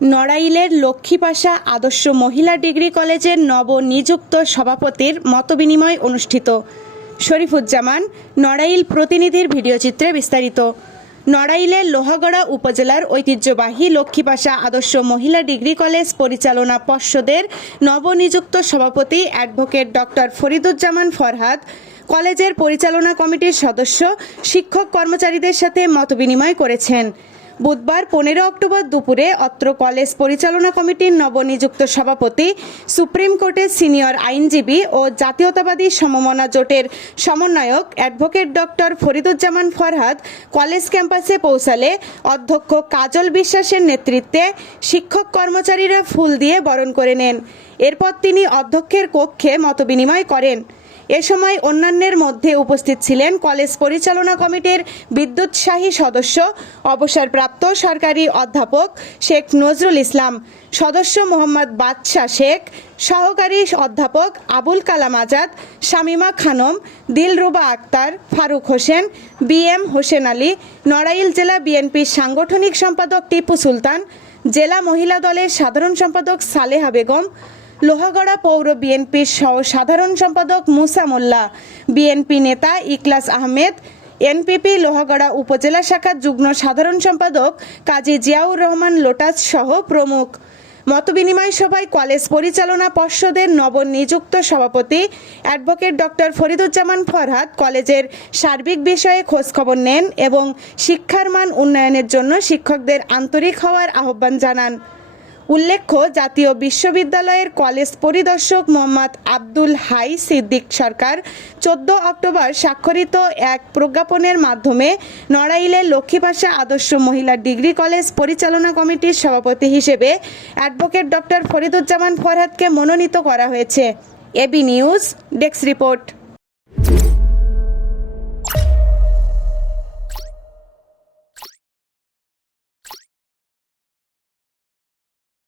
নড়াইলের লক্ষ্মীপাশা আদর্শ মহিলা ডিগ্রি কলেজের নবনিযুক্ত সভাপতির মতবিনিময় অনুষ্ঠিত। শরীফুজ্জামান, নড়াইল প্রতিনিধির ভিডিওচিত্রে বিস্তারিত। নড়াইলের লোহাগড়া উপজেলার ঐতিহ্যবাহী লক্ষ্মীপাশা আদর্শ মহিলা ডিগ্রি কলেজ পরিচালনা পর্ষদের নবনিযুক্ত সভাপতি অ্যাডভোকেট ডক্টর ফরিদুজ্জামান ফরহাদ কলেজের পরিচালনা কমিটির সদস্য, শিক্ষক কর্মচারীদের সাথে মতবিনিময় করেছেন। বুধবার 15 অক্টোবর দুপুরে অত্র কলেজ পরিচালনা কমিটির নবনিযুক্ত সভাপতি, সুপ্রিম কোর্টের সিনিয়র আইনজীবী ও জাতীয়তাবাদী সমমনা জোটের সমন্বয়ক advocate doctor Fariduzzaman Farhad college ক্যাম্পাসে পৌঁছালে অধ্যক্ষ কাজল বিশ্বাসের নেতৃত্বে শিক্ষক কর্মচারীরা ফুল দিয়ে বরণ করে নেন। এরপর তিনি অধ্যক্ষের কক্ষে মতবিনিময় করেন। এ সময় অন্যান্যের মধ্যে উপস্থিত ছিলেন কলেজ পরিচালনা কমিটির বিদ্যুৎসাহী সদস্য, অবসরপ্রাপ্ত সরকারি অধ্যাপক শেখ নজরুল ইসলাম, সদস্য মোহাম্মদ বাদশা শেখ, সহকারী অধ্যাপক আবুল কালাম আজাদ, শামিমা খানম, দিলরুবা আক্তার, ফারুক হোসেন, BM হোসেন আলী, নড়াইল জেলা বিএনপির সাংগঠনিক সম্পাদক টিপু সুলতান, জেলা মহিলা দলের সাধারণ সম্পাদক সালেহা বেগম, লোহাগড়া পৌর বিএনপির সহ সাধারণ সম্পাদক মুসা মোল্লা, বিএনপি নেতা ইকলাস আহমেদ, NPP লোহাগড়া উপজেলা শাখার যুগ্ম সাধারণ সম্পাদক কাজী জিয়াউর রহমান লোটাস সহ প্রমুখ। মতবিনিময় সভায় কলেজ পরিচালনা পর্ষদের নবনিযুক্ত সভাপতি অ্যাডভোকেট ডক্টর ফরিদুজ্জামান ফরহাদ কলেজের সার্বিক বিষয়ে খোঁজখবর নেন এবং শিক্ষার মান উন্নয়নের জন্য শিক্ষকদের আন্তরিক হওয়ার আহ্বান জানান। উল্লেখ্য, জাতীয় বিশ্ববিদ্যালয়ের কলেজ পরিদর্শক মোহাম্মদ আব্দুল হাই সিদ্দিক সরকার 14 অক্টোবর স্বাক্ষরিত এক প্রজ্ঞাপনের মাধ্যমে নড়াইলের লক্ষ্মীপাশা আদর্শ মহিলা ডিগ্রি কলেজ পরিচালনা কমিটির সভাপতি হিসেবে অ্যাডভোকেট ডক্টর ফরিদুজ্জামান ফরহাদকে মনোনীত করা হয়েছে। AB news desk report.